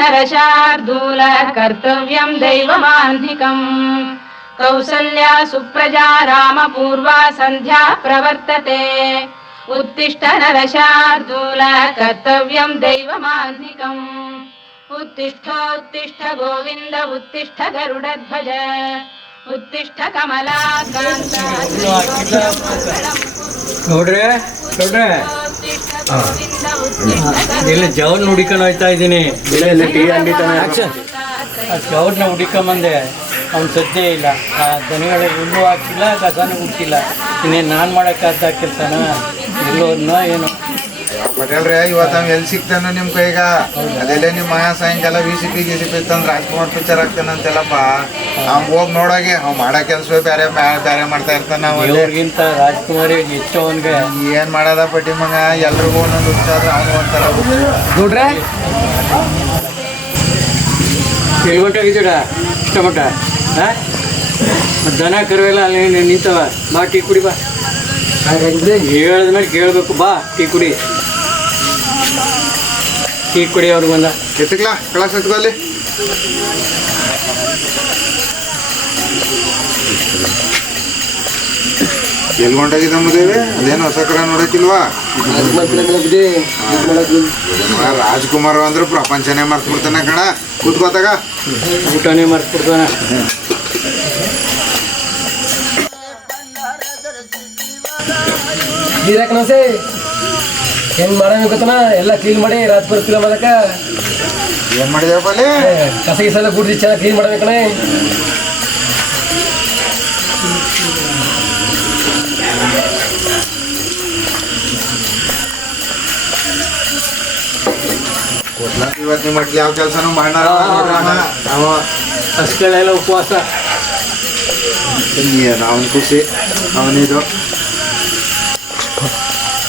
नरशार्दूल कर्तव्यं दैवमान्धिकम् कौसल्या सुप्रजा रामपूर्वा सन्ध्या प्रवर्तते उत्तिष्ठ नरशार्दूल कर्तव्यं दैवमान्धिकम् उत्तिष्ठोत्तिष्ठ गोविन्द उत्तिष्ठ गरुडध्वज उत्तिष्ठ कमलाकान्त ನೋಡ್ರೆ ಇಲ್ಲಿ ಜವನ್ ಹುಡಿಕೊಂಡು ಹೋಯ್ತಾ ಇದ್ದೀನಿ ಜವನ್ನ ಹುಡಿಕೊಂಬಂದೆ ಅವ್ನು ಸದ್ಯ ಇಲ್ಲ ಆ ದನಿಗಳಿಗೆ ಹುಲ್ಲು ಹಾಕಿಲ್ಲ ಕಸನೂ ಹುಟ್ಟಿಲ್ಲ ಇನ್ನೇನು ನಾನು ಮಾಡೋಕ್ಕಾದ ಕೆಲಸನ ಎಲ್ಲೋದ್ನೋ ಏನು ಪಟೇಲ್ರೆ ಇವತ್ತು ಅವ್ನು ಎಲ್ಲಿ ಸಿಗ್ತಾನೋ ನಿಮ್ಮ ಕೈಗ ಅದೆಲ್ಲೇ ನಿಮ್ಮ ಮಹಾ ಸಾಯಂಕಾಲ VCP ತಂದು ರಾಜ್ಕುಮಾರ್ ಪಿಕ್ಚರ್ ಆಗ್ತಾನಂತೆಲ್ಲಪ್ಪ ಅವ್ನು ಹೋಗಿ ನೋಡೋಗೆ ಅವ್ನು ಮಾಡೋ ಕೆಲಸವೇ ಬೇರೆ ಬೇರೆ ಮಾಡ್ತಾ ಇರ್ತಾನೆ ನಾವು ಅವ್ರಿಗಿಂತ ರಾಜ್ಕುಮಾರಿಗೆ ಹೆಚ್ಚು ಅವನಿಗೆ ಏನು ಮಾಡೋದ ಪಟ್ಟಿ ಮಗ ಎಲ್ರಿಗೂ ಒಂದೊಂದು ಹುಚ್ಚಾದ್ರೆ ಅವನು ಒಂಥರ ನೋಡ್ರೆ ಎಲ್ಗೊಂಟೋಗಿದ್ದೀಡ ಇಷ್ಟಮಟ್ಟ ಹಾಂ ದನ ಕರುವೆಲ್ಲ ಅಲ್ಲಿ ನಿಂತವ ಬಾ ಟೀ ಕುಡಿ ಬಾ ಹೇಳಿದ್ಮೇಲೆ ಕೇಳಬೇಕು ಬಾ ಟೀ ಕುಡಿ ಅವ್ರಿಗೆ ಬಂದ ಎತ್ತಕ್ಲಾ ಕಳಸ ಎತ್ಕೊಳ್ಳಿ ಎಲ್ಗೊಂಡಾಗಿದ್ದ ಮುದೇವಿ ಅದೇನು ಹೊಸ ಕಡೆ ನೋಡಕ್ಕಿಲ್ವಾ ರಾಜ್ಕುಮಾರ್ ಅಂದ್ರೆ ಪ್ರಪಂಚನೇ ಮರ್ತ್ಬಿಡ್ತಾನೆ ಕಣ ಕೂತ್ಕೋತಾಗ ಊಟನೇ ಮರ್ತ್ಬಿಡ್ತಾನೆ ಗಿರಾಕನಸೆ ಹೆಂಗ್ ಮಾಡಬೇಕತ್ತನ ಎಲ್ಲ ಕ್ಲೀನ್ ಮಾಡಿ ರಾಜ್ಪುರ ಫಿಲಮ್ ಅದಕ್ಕ ಏನ್ ಮಾಡಿದೆಪ್ಪ ಅಲ್ಲಿ ಕಸ ಗಿಸ ಎಲ್ಲ ಗುಡ್ದಿ ಚೆನ್ನಾಗಿ ಕ್ಲೀನ್ ಮಾಡ್ಬೇಕಣ ಇವತ್ತು ನಿಮ್ಮ ಮಟ್ಲಿ ಯಾವ ಕೆಲಸನೂ ಮಾಡಾರ ಹಸ್ಗಳೆಲ್ಲ ಉಪವಾಸ ಅವನ ಖುಷಿ ಅವನಿದು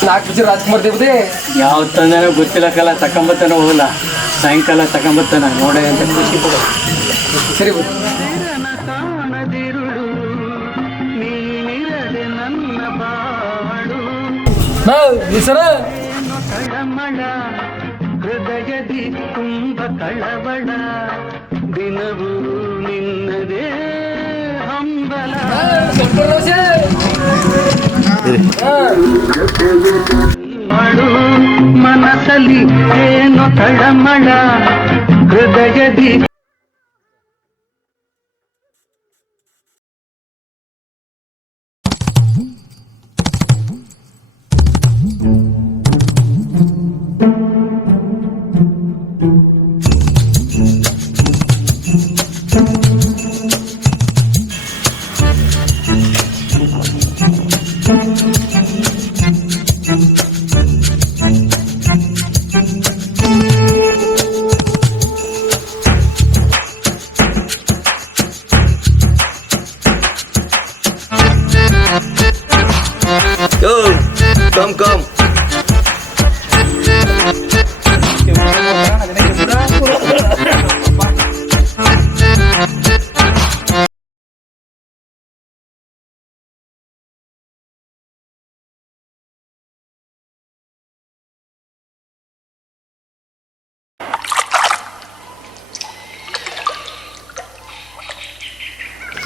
4 ಪಿಕ್ಚರ್ ರಾಜ್ಕುಮಾರ್ ದೇವತೆ ಯಾವ ತಂದನೋ ಗೊತ್ತಿಲ್ಲಕ್ಕಲ್ಲ ತಗೊಂಬತ್ತಾನ ಹೋಗಲ್ಲ ಸಾಯಂಕಾಲ ತಗೊಂಬತ್ತಾನ ನೋಡೆ ಅಂತ ಖುಷಿ ಪಡ ಸರಿ ಸರ ಹೃದಯದಿ ತುಂಬ ಕಳವಳ ದಿನವೂ ನಿನ್ನದೇ ಹಂಬಲ ಮಾಡು ಮನಸಲಿ ಏನು ತಳಮಳ ಹೃದಯದಿ come.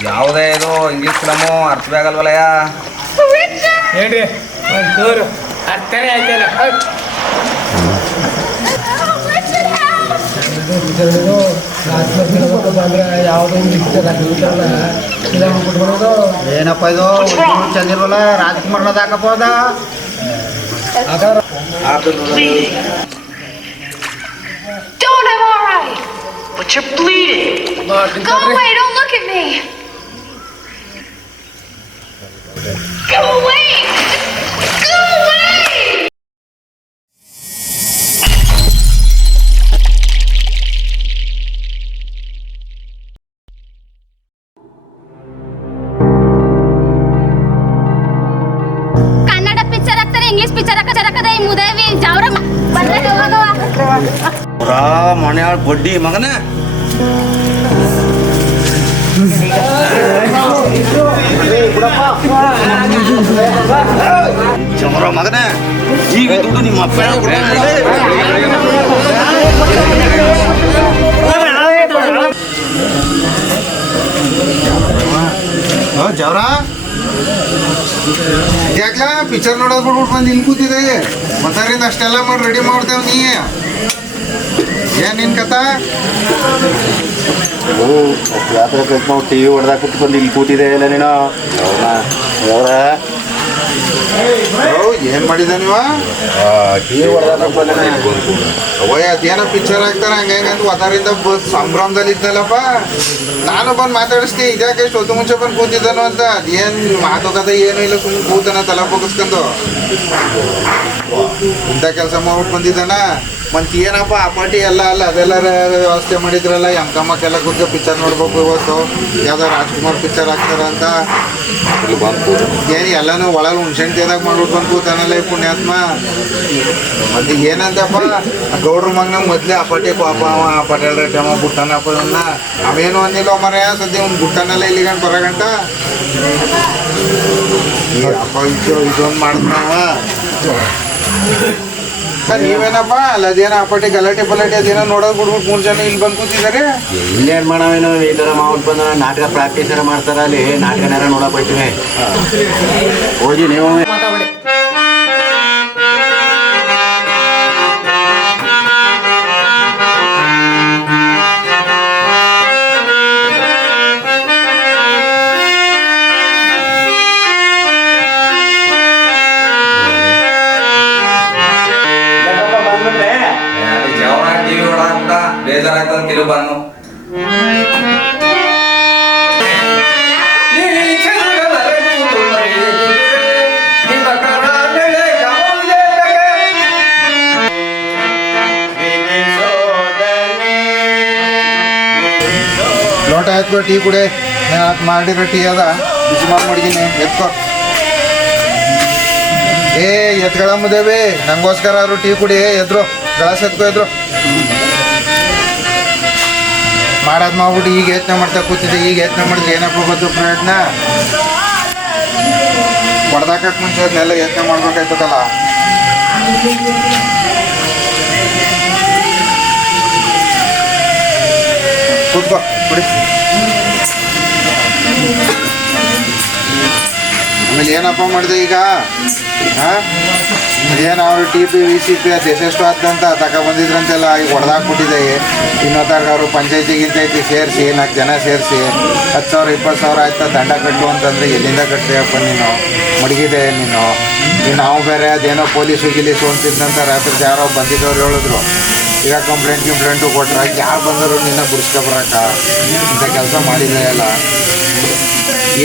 ಯಾವುದೇ ಇದು ಇಂಗ್ಲೀಷ್ ಫಿಲಮು ಅರ್ಥವೇ ಆಗಲ್ವಲ್ಲಯ್ಯ ಹೇಳ್ರಿ ಒಂಚೂರು ಅರ್ಥನೇ ಆಯ್ತಲ್ಲ ಯಾವುದೋ ಏನಪ್ಪ ಇದು ಚಂದಿಲ್ವಲ್ಲ ರಾಜ್ಕುಮಾರ್ನದ ಹಾಕಪ್ಪ ಅದ Don't, I'm all right. But you're bleeding. Go away, don't look at me. Go away! Go away! Kannada picture ಹಾಕ್ತಾರೆ ಇಂಗ್ಲಿಷ್ ಪಿಕ್ಚರ್ ಹಾಕದೆ ಈ ಮುದೇವಿ ಜಾವ್ರ ಬಂದ್ರೆ ಪುರಾ ಮನೆಯಾಳ ಬಡ್ಡಿ ಮಗನ ಚಮರ ಮಗನೇ ಈಗ ದುಡ್ಡು ನಿಮ್ಮ ಅಪ್ಪ ಜವರ ಯಾಕ್ಲಾ ಪಿಕ್ಚರ್ ನೋಡೋದು ಬಿಡ್ಬಿಟ್ಟು ಬಂದು ಇಲ್ಲಿ ಕೂತಿದೆ ಮತ್ತಾರಿಂದ ಅಷ್ಟೆಲ್ಲ ಮಾಡಿ ರೆಡಿ ಮಾಡ್ತೇವೆ ನೀ ಏನ್ ನಿನ್ ಕಥಾ ಯಾತ್ರೆ ಕಲ್ತು ನಾವು ಟಿ ವಿ ಹೊಡೆದಾಗ ಕೂತು ಬಂದು ಇಲ್ಲಿ ಕೂತಿದೆ ಇಲ್ಲ ನೀನು ಅವರ ಏನ್ ಮಾಡಿದ ನೀವ ಟಿ ವಿ ಹೊಡೆದಾಗ ಬಂದ ಓಯ್ ಅದೇನೋ ಪಿಕ್ಚರ್ ಹಾಕ್ತಾರ ಹಂಗಂತ ಒತ್ತಾರಿಂದ ಸಂಭ್ರಮದಲ್ಲಿ ಇದ್ದಲ್ಲಪ್ಪ ನಾನು ಬಂದು ಮಾತಾಡಿಸ್ತಿ ಇದ್ಯಾಕೆ ಇಷ್ಟು ಹೊತ್ತು ಮುಂಚೆ ಬಂದು ಕೂತಿದ್ದಾನು ಅಂತ ಅದೇನ್ ಮಾತುಕತೆ ಏನು ಇಲ್ಲ ಸುಮ್ಮನೆ ಕೂತಾನ ತಲೆ ಬಗ್ಗಿಸ್ಕೊಂಡು ಇಂಥ ಕೆಲಸ ಮಾಡ್ಬಿಟ್ಟು ಬಂದಿದ್ದಾನ ಮತ್ತೆ ಏನಪ್ಪ ಆ ಪಾರ್ಟಿ ಎಲ್ಲ ಅಲ್ಲ ಅದೆಲ್ಲ ವ್ಯವಸ್ಥೆ ಮಾಡಿದ್ರಲ್ಲ ಎಮ್ಕಮ್ಮಕ್ಕೆಲ್ಲ ಕೂತ್ಕೊಂಡು ಪಿಕ್ಚರ್ ನೋಡ್ಬೇಕು ಇವತ್ತು ಯಾವ್ದೋ ರಾಜ್ಕುಮಾರ್ ಪಿಕ್ಚರ್ ಹಾಕ್ತಾರ ಅಂತ ಏನು ಎಲ್ಲನೂ ಒಳಗೆ ಹುಣ್ಸೆಂಟಿದಾಗ ಮಾಡ್ಬಿಟ್ಟು ಬಂದು ಕೂತಾನಲ್ಲ ಈ ಪುಣ್ಯಾತ್ಮ ಮತ್ತೆ ಏನಂತಪ್ಪ ಗೌಡ್ರ ಮಗನ ಮೊದ್ಲೇ ಆ ಪಾಟಿ ಪಾಪ ಆ ಪಟೇಲ್ ರೆಡ್ಡಿ ಅಮ್ಮ ಬಿಟ್ಟಾನಪ್ಪ ಇವನ್ನ ಅವೇನು ಅಂದಿಲ್ಲ ಮರ ಸದ್ಯ ಅವ್ನು ಬಿಟ್ಟಾನಲ್ಲ ಇಲ್ಲಿಗಂಟ ಬರಗಂಟ ಅಪ್ಪ ಇದೊಂದು ಮಾಡಿದ್ನವ ನೀವೇನಪ್ಪ ಅಲ್ಲ ಅದೇನೋ ಆ ಪಾಟಿ ಗಲಾಟೆ ಪಲಾಟೆ ಅದೇನೋ ನೋಡೋದು ಬಿಡ್ಬಿಟ್ಟು 3 ಜನ ಇಲ್ಲಿ ಬಂದು ಕೂತಿದ್ದಾರೆ ಇನ್ನೇನು ಮಾಡವೇನು ಈ ಥರ ಮಾಡ್ಬಿಟ್ಟು ಬಂದ ನಾಟಕ ಪ್ರಾಕ್ಟೀಸ್ ಮಾಡ್ತಾರ ಅಲ್ಲಿ ನಾಟಕನಾರ ನೋಡಕ್ ಹೋಗ್ತೀವಿ ಹೋಗಿ ನೀವು ಬೇಜಾರಾಗ್ತದ ಕೆಲವು ಬನ್ನು ಲೋಟ ಎತ್ಕೋ ಟೀ ಕುಡಿ ಮಾಡಿರೋ ಟೀ ಅದ ಬಿಸಿ ಮಾಡಿ ಮಡಗಿನಿ ಎತ್ಕೋ ಏ ಎತ್ಕೊಳಮ್ಮದೇವಿ ನಂಗೋಸ್ಕರ ಅವರು ಟೀ ಕುಡಿ ಎದ್ರು ಗ್ಲಾಸ್ ಎತ್ಕೋ ಎದ್ರು ಮಾಡೋದು ಮಾಡ್ಬಿಟ್ಟು ಈಗ ಯತ್ನ ಮಾಡ್ತಾ ಕೂತಿದ್ದೆ ಈಗ ಯತ್ನ ಮಾಡಿದ್ರೆ ಏನಪ್ಪ ಗೊತ್ತು ಪ್ರಯತ್ನ ಹೊಡೆದಾಕಕ್ಕೆ ಮುಂಚೆ ಅದನ್ನೆಲ್ಲ ಯತ್ನ ಮಾಡ್ಬೇಕಾಯ್ತದಲ್ಲ ಕೂತ್ಕೋ ಕುಡಿ ಆಮೇಲೆ ಏನಪ್ಪ ಮಾಡಿದೆ ಈಗ ಹಾಂ ಅದೇನು ಅವರು T P V C P ಅದು ಎಷ್ಟೆಷ್ಟು ಆದಂತ ತಗೊಬಂದಿದ್ರಂತೆಲ್ಲ ಈಗ ಹೊಡೆದಾಕ್ಬಿಟ್ಟಿದೆ ಇನ್ನೊತ್ತಾಗ ಅವರು ಪಂಚಾಯತಿ ಗಿಂಚಾಯ್ತಿ ಸೇರಿಸಿ 4 ಜನ ಸೇರಿಸಿ 10,000 20,000 ಆಯ್ತಾ ದಂಡ ಕಟ್ಟು ಅಂತಂದರೆ ಎಲ್ಲಿಂದ ಕಟ್ತೀಯಪ್ಪ ನೀನು ಮಡಗಿದೆ ನೀನು ನಾವು ಬೇರೆ ಅದೇನೋ ಪೊಲೀಸು ಗಿಲೀಸು ಅಂತಿದ್ದಂತ ರಾತ್ರಿ ಯಾರೋ ಬಂದಿದ್ದವ್ರು ಹೇಳಿದ್ರು ಈಗ ಕಂಪ್ಲೇಂಟು ಕೊಟ್ರೆ ಯಾರು ಬಂದರು ನಿನ್ನ ಬಿಡಿಸ್ಕೊಬರಕ್ಕ ಇಂಥ ಕೆಲಸ ಮಾಡಿದೆ ಅಲ್ಲ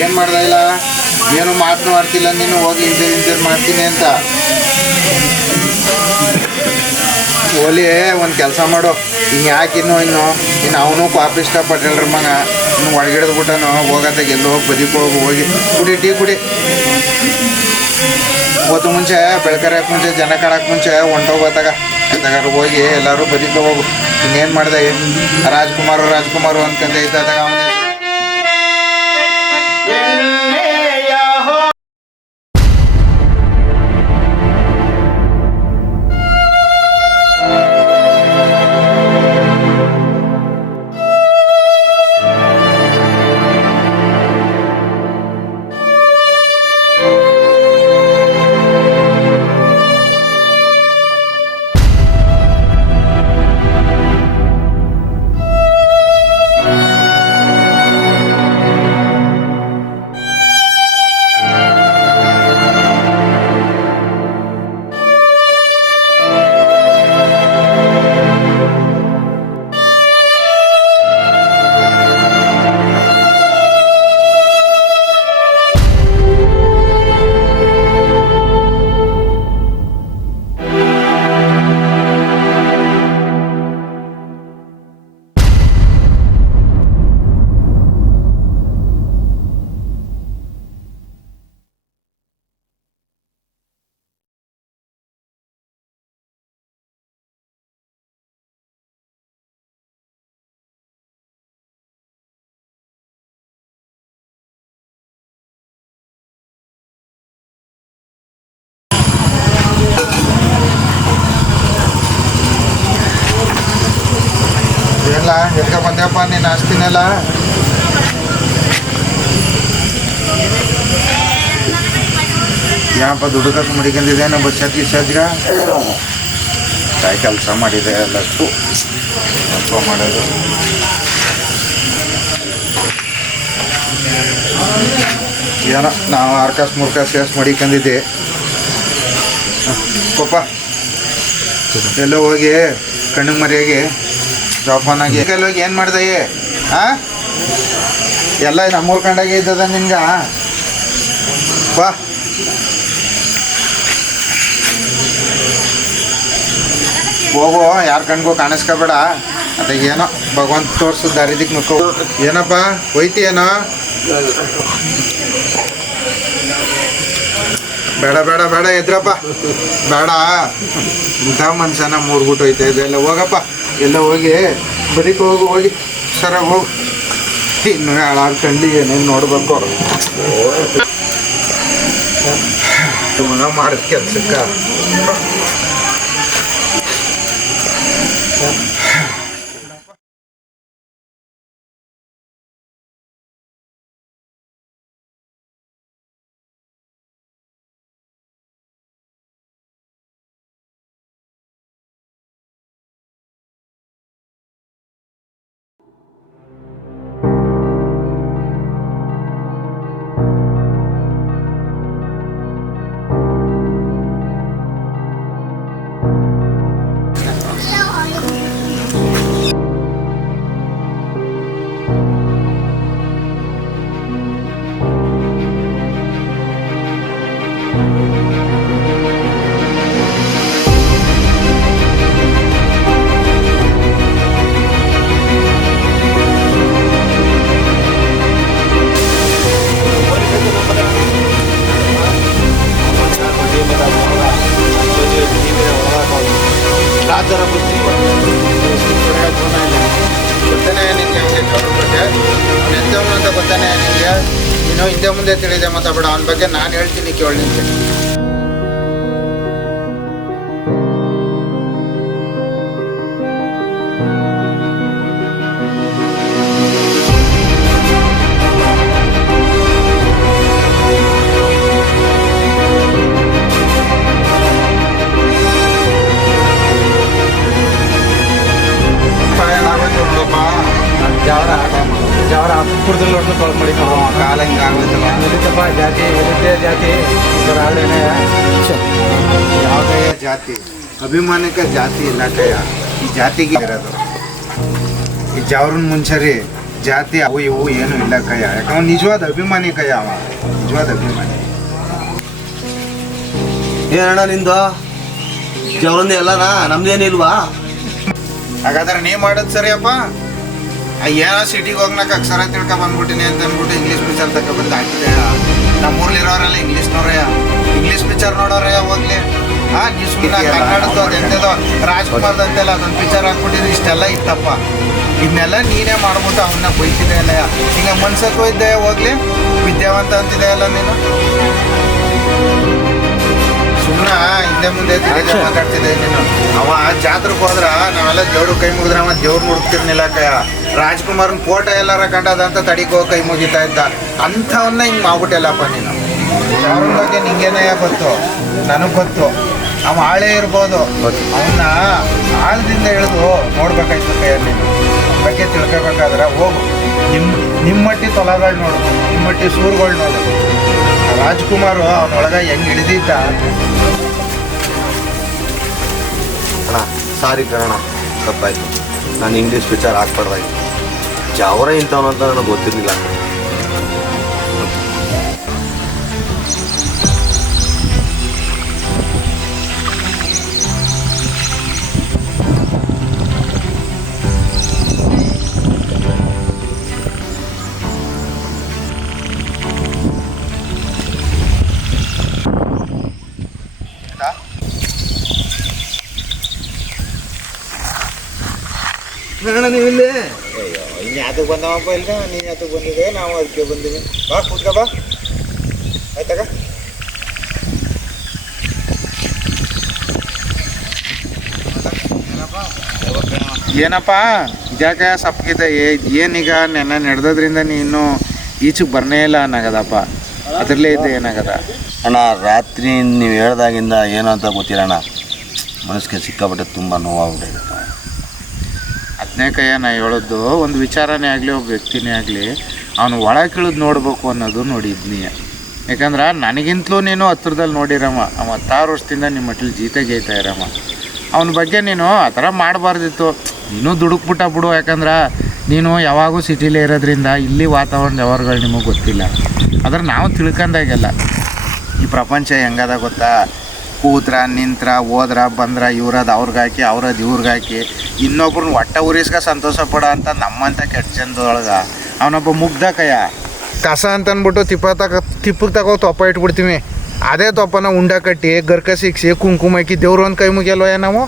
ಏನು ಮಾಡ್ದೆ ಇಲ್ಲ ಏನು ಮಾತನ್ನು ಆಡ್ತಿಲ್ಲ ನೀನು ಹೋಗಿ ಇಂಥದ್ದು ಮಾಡ್ತೀನಿ ಅಂತ ಓಲಿ ಒಂದು ಕೆಲಸ ಮಾಡು ಇನ್ನು ಯಾಕೆ ಇನ್ನು ಅವನು ಪಾಪ ಇಷ್ಟಪಟ್ಟಲ್ರ ಮಗ ಇನ್ನು ಒಳಗಿಡ್ದ್ಬಿಟ್ಟನು ಹೋಗತ್ತಾಗ ಎಲ್ಲೋ ಬದಿಕೋ ಹೋಗಿ ಕುಡಿ ಟೀ ಕುಡಿ ಹೊತ್ತು ಮುಂಚೆ ಬೆಳಕರಕ್ಕೆ ಮುಂಚೆ ಜನ ಕಾಣಕ್ಕೆ ಮುಂಚೆ ಹೊಂಟೋಗೋತ್ತಾಗ ಹೋಗಿ ಎಲ್ಲರೂ ಬದಿಕೋ ಹೋಗು ಇನ್ನೇನು ಮಾಡಿದೆ ರಾಜ್ಕುಮಾರು ಅನ್ಕೊಂತ ಇದ್ದಾಗ ಅವನೇ ಬಂದಪ್ಪ ನೀನು ಆಸ್ತಿನೆಲ್ಲ ಯಾಪ ದುಡ್ಡು ಕಾಸು ಮಡಿಕೊಂಡಿದೆ ನಮ್ಮ ಬಸ್ಸತ್ತಿ ಸಜ್ಗ ಕಾಯಿ ಕೆಲಸ ಮಾಡಿದೆ ಎಲ್ಲ ಅಪ್ಪ ಮಾಡೋದು ಏನೋ ನಾವು 6 ಕಾಸು 3 ಕಾಸು ಸೇರ್ಸ್ ಮಡಿಕೊಂಡಿದ್ದೆ ಪಪ್ಪ ಎಲ್ಲ ಹೋಗಿ ಕಣ್ಣಿಗೆ ಮರಿಯಾಗಿ ಜೋಪಾನಾಗಿ ಎಲ್ಲ ಹೋಗಿ ಏನು ಮಾಡ್ದೆ ಹಾಂ ಎಲ್ಲ ನಮ್ಮೂರು ಕಂಡಾಗೆ ಇದ್ದದ ನಿನ್ಗ ಬಾ ಹೋಗು ಯಾರ ಕಣ್ಗೂ ಕಾಣಿಸ್ಕೋಬೇಡ ಅದೇ ಏನೋ ಭಗವಂತ ತೋರ್ಸು ದಾರಿದಿಕ್ ಮುಖ ಏನಪ್ಪ ಹೋಯ್ತಿ ಏನೋ ಬೇಡ ಬೇಡ ಬೇಡ ಎದ್ರಪ್ಪ ಬೇಡ ಇಂಥ ಮನ್ಸನ ಮೂರ್ಬಿಟ್ಟು ಹೋಯ್ತಾ ಇದೆ ಎಲ್ಲ ಹೋಗಪ್ಪ ಎಲ್ಲ ಹೋಗಿ ಬರೀಕ್ ಹೋಗಿ ಸರ ಹೋಗು ಇನ್ನು ಹಾಳಾಗ ಕಂಡು ಏನೇನು ನೋಡ್ಬೇಕು ಮಾಡಿದ ಕೆಲ್ಸಕ್ಕೆ ಗೊತ್ತಾನೆ ನಿನಗೆ ಹಂಗೆ ಅವ್ರ ಬಗ್ಗೆ ಅವ್ನು ಎಂಥವನು ಅಂತ ಗೊತ್ತಾನೆ ನಿನಗೆ ನೀನು ಹಿಂದೆ ಮುಂದೆ ತಿಳಿದೆ ಮಾತಾಡ ಅವನ ಬಗ್ಗೆ ನಾನು ಹೇಳ್ತೀನಿ ಕೇಳಿ ನಿನಗೆ ಜವರ ಕುಡ್ದಲ್ಲಿ ಒಟ್ಟು ತೊಳೆದು ಮಾಡಿ ಕಾಲ ಹಿಂಗೆ ಆಗೋಯ್ತಲ್ಲ ನಡೀತಪ್ಪ ಜಾತಿ ವಿರುದ್ಧ ಜಾತಿ ಯಾವ ಕೈಯ ಜಾತಿ ಅಭಿಮಾನಕ್ಕೆ ಜಾತಿ ಇಲ್ಲ ಕೈಯ ಈ ಜಾತಿಗೆ ಇರೋದು ಈ ಜವ್ರನ್ ಮುಂಚರಿ ಜಾತಿ ಅವು ಇವು ಏನು ಇಲ್ಲ ಕೈಯ ಯಾಕಂದ್ರೆ ನಿಜವಾದ ಅಭಿಮಾನಿ ಕೈಯ ಅವ ನಿಜವಾದ ಅಭಿಮಾನಿ ಏನಣ್ಣ ನಿಂದು ಜವರಂದು ಎಲ್ಲನ ನಮ್ದೇನಿಲ್ವಾ ಹಾಗಾದ್ರೆ ನೀ ಮಾಡೋದು ಸರಿಯಪ್ಪ ಏನೋ ಸಿಟಿಗೆ ಹೋಗ್ನಾಕ ಅಕ್ಷರ ತಿಳ್ಕೊ ಬಂದ್ಬಿಟ್ಟಿನಿ ಅಂತ ಅಂದ್ಬಿಟ್ಟು ಇಂಗ್ಲೀಷ್ ಪಿಕ್ಚರ್ ತಗೊಬಂದು ಹಾಕಿದೆ ನಮ್ಮೂರ್ಲಿರೋರೆಲ್ಲ ಇಂಗ್ಲೀಷ್ನವ್ರಯ್ಯ ಇಂಗ್ಲೀಷ್ ಪಿಕ್ಚರ್ ನೋಡೋರಯ್ಯ ಹೋಗ್ಲಿ ನೀ ಸುಮ್ಮನೆ ಕನ್ನಡದ್ದು ಅದು ಎಂಥದೋ ರಾಜ್ಕುಮಾರ್ದು ಅಂತೆಲ್ಲ ಅದೊಂದು ಪಿಕ್ಚರ್ ಹಾಕ್ಬಿಟ್ಟಿದ್ರೆ ಇಷ್ಟೆಲ್ಲ ಇತ್ತಪ್ಪ ಇದನ್ನೆಲ್ಲ ನೀನೇ ಮಾಡ್ಬಿಟ್ಟು ಅವನ್ನ ಬೈತಿದೆ ಅಲ್ಲಯ್ಯ ಈಗ ಮನ್ಸಕ್ಕೂ ಇದ್ದೆ ಹೋಗ್ಲಿ ವಿದ್ಯಾವಂತ ಅಂತಿದೆ ಅಲ್ಲ ನೀನು ಸುಮ್ಮನೆ ಹಿಂದೆ ಮುಂದೆ ತಿಳಿದ ಮಾತಾಡ್ತಿದ್ದೆ ನೀನು ಅವ ಜಾತ್ರೆಗೆ ಹೋದ್ರ ನಾವೆಲ್ಲ ದೇವ್ರ ಕೈ ಮುಗಿದ್ರೆ ಅವ ದೇವ್ರು ಮುಡುಕ್ತಿರ್ನಿಲ್ಲ ಕಯ್ಯ ರಾಜ್ಕುಮಾರ್ನ ಫೋಟೋ ಎಲ್ಲಾರ ಕಂಡದಂತ ತಡಿಕೋ ಕೈ ಮುಗಿತಾ ಇದ್ದ ಅಂಥವನ್ನ ಹಿಂಗೆ ಮಾಡ್ಬಿಟ್ಟೆಲ್ಲಪ್ಪ ನೀನು ಅವ್ರ ಬಗ್ಗೆ ನಿಂಗೇನಯ್ಯ ಗೊತ್ತು ನನಗೆ ಗೊತ್ತು ಅವ ಆಳೇ ಇರ್ಬೋದು ಅವನ್ನ ಆಳದಿಂದ ಇಳಿದು ನೋಡ್ಬೇಕಾಯ್ತು ಕೈಯಲ್ಲಿ ನೀನು ಬಗ್ಗೆ ತಿಳ್ಕೊಬೇಕಾದ್ರೆ ಹೋಗು ನಿಮ್ಮ ಮಟ್ಟಿ ತೊಲಗಳು ನೋಡು ನಿಮ್ಮ ಮಟ್ಟಿ ಸೂರುಗಳು ನೋಡು ರಾಜ್ಕುಮಾರು ಅವನೊಳಗೆ ಹೆಂಗೆ ಇಳಿದಿದ್ದ ಅಣ್ಣ ಸಾರಿ ಕಣಣ್ಣ ತಪ್ಪಾಯ್ತು ನಾನು ಇಂಗ್ಲೀಷ್ ಪಿಕ್ಚರ್ ಹಾಕ್ಬಾರ್ದಾಯ್ತು ಜವರ ಇಂಥವನು ಅಂತ ನನಗೆ ಗೊತ್ತಿರಲಿಲ್ಲ ನೀವಿಲ್ಲಿ ಇನ್ನು ಯಾತಕ್ಕೆ ಬಂದವಪ್ಪ ಇಲ್ಲ ನೀನು ಯಾತಕ್ಕೆ ಬಂದಿದೆ ನಾವು ಅದಕ್ಕೆ ಬಂದೀವಿ ಬಾ ಕೂತ್ಕ ಬಾ ಆಯ್ತಾಗ ಏನಪ್ಪ ಏನಪ್ಪ ಇದ್ಯಾಕೆ ಸಪ್ಪಗಿದೆ ಏನೀಗ ನೆನ್ನೆ ನಡೆದೋದ್ರಿಂದ ನೀನು ಈಚೆಗೆ ಬರ್ನೇ ಇಲ್ಲ ಅನ್ನಗದಪ್ಪ, ಅದರಲ್ಲೇ ಇದ್ದೆ ಏನಾಗದ ಅಣ್ಣ. ರಾತ್ರಿ ನೀವು ಹೇಳ್ದಾಗಿಂದ ಏನು ಅಂತ ಗೊತ್ತಿರೋಣ, ಮನಸ್ಸಿಗೆ ಸಿಕ್ಕಾಪಟ್ಟೆ ತುಂಬ ನೋವಾಗ್ಬಿಟ್ಟಿದೆಪ್ಪ. ಅದನ್ನೇ ಕಯ್ಯ ನಾ ಹೇಳೋದು, ಒಂದು ವಿಚಾರನೇ ಆಗಲಿ ಒಬ್ಬ ವ್ಯಕ್ತಿನೇ ಆಗಲಿ ಅವನು ಒಳಗಿಳಿದು ನೋಡ್ಬೇಕು ಅನ್ನೋದು ನೋಡಿದ್ನಿ. ಯಾಕಂದ್ರೆ ನನಗಿಂತಲೂ ನೀನು ಹತ್ರದಲ್ಲಿ ನೋಡಿರಮ್ಮ, ಅವ 16 ವರ್ಷದಿಂದ ನಿಮ್ಮ ಮಟ್ಲಿ ಜೀತಾ ಇರಮ್ಮ. ಅವನ ಬಗ್ಗೆ ನೀನು ಆ ಥರ ಮಾಡಬಾರ್ದಿತ್ತು. ನೀನು ದುಡುಕ್ಬಿಟ್ಟ ಬಿಡು, ಯಾಕಂದ್ರೆ ನೀನು ಯಾವಾಗೂ ಸಿಟಿಲೇ ಇರೋದ್ರಿಂದ ಇಲ್ಲಿ ವಾತಾವರಣ ವ್ಯವಹಾರಗಳು ನಿಮಗೆ ಗೊತ್ತಿಲ್ಲ. ಆದ್ರೆ ನಾವು ತಿಳ್ಕೊಂಡಾಗೆಲ್ಲ ಈ ಪ್ರಪಂಚ ಹೆಂಗದ ಗೊತ್ತಾ, ಕೂತ್ರ ನಿಂತ್ರ ಹೋದ್ರ ಬಂದ್ರ ಇವ್ರದ್ದು ಅವ್ರಿಗಾಕಿ ಅವ್ರದ್ದು ಇವ್ರಿಗಾಕಿ ಇನ್ನೊಬ್ರನ್ನ ಒಟ್ಟ ಉರಿಸ್ಕ ಸಂತೋಷ ಪಡ ಅಂತ ನಮ್ಮಂಥ ಕೆಟ್ಟ ಜನದೊಳಗೆ ಅವನೊಬ್ಬ ಮುಗ್ಧ ಕಯ್ಯ. ಕಸ ಅಂತಂದ್ಬಿಟ್ಟು ತಿಪ್ಪಕ್ಕೆ ತಗೋ ತೊಪ್ಪ ಇಟ್ಬಿಡ್ತೀವಿ. ಅದೇ ತೊಪ್ಪನ ಉಂಡ ಕಟ್ಟಿ ಗರ್ಕ ಸಿಕ್ಸಿ ಕುಂಕುಮ ಹಾಕಿ ದೇವ್ರು ಒಂದು ಕೈ ಮುಗಿಯಲ್ವ ನಾವು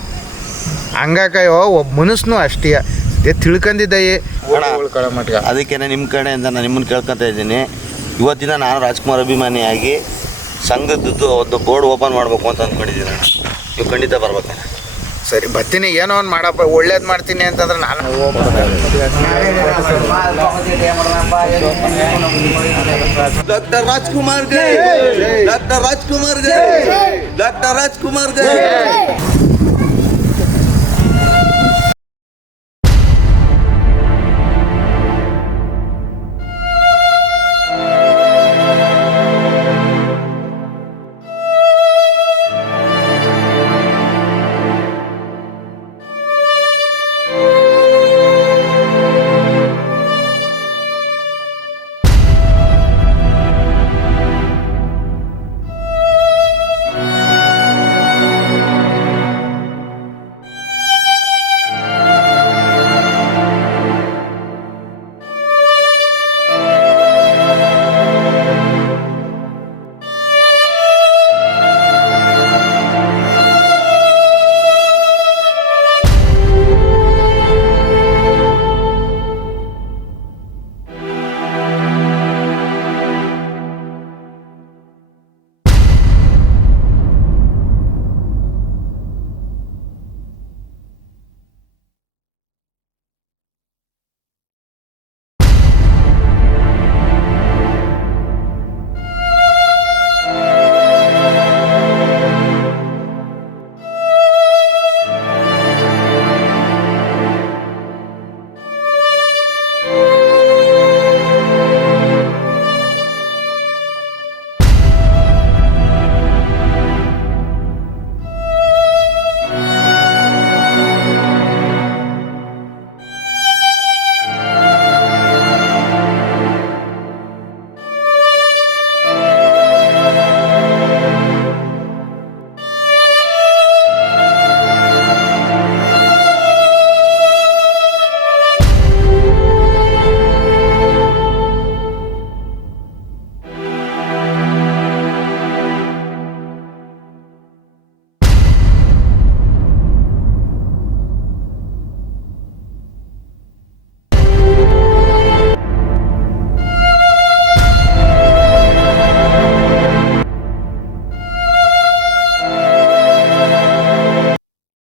ಹಂಗಾಕಯ್ಯೋ ಒಬ್ಬ ಮನಸ್ಸು ಅಷ್ಟೇ ತಿಳ್ಕೊಂಡಿದ್ದೆ ಉಳ್ಕೊಳ್ಳೋ ಮಟ್ಟ. ಅದಕ್ಕೇನೆ ನಿಮ್ಮ ಕಡೆಯಿಂದ ನಾನು ನಿಮ್ಮನ್ನು ಕೇಳ್ಕೊತಾ ಇದ್ದೀನಿ, ಇವತ್ತಿನ ನಾನು ರಾಜ್ಕುಮಾರ್ ಅಭಿಮಾನಿಯಾಗಿ ಸಂಘದ್ದು ಒಂದು ಬೋರ್ಡ್ ಓಪನ್ ಮಾಡಬೇಕು ಅಂತ ಅಂದ್ಕೊಂಡಿದ್ದೀನಿ ಅಣ್ಣ. ನೀವು ಖಂಡಿತ ಬರ್ಬೇಕಣ್ಣ. ಸರಿ ಬರ್ತೀನಿ, ಏನೋ ಒಂದು ಮಾಡಪ್ಪ, ಒಳ್ಳೇದು ಮಾಡ್ತೀನಿ ಅಂತಂದ್ರೆ ನಾನು doctor Rajkumar doctor Rajkumar doctor Rajkumar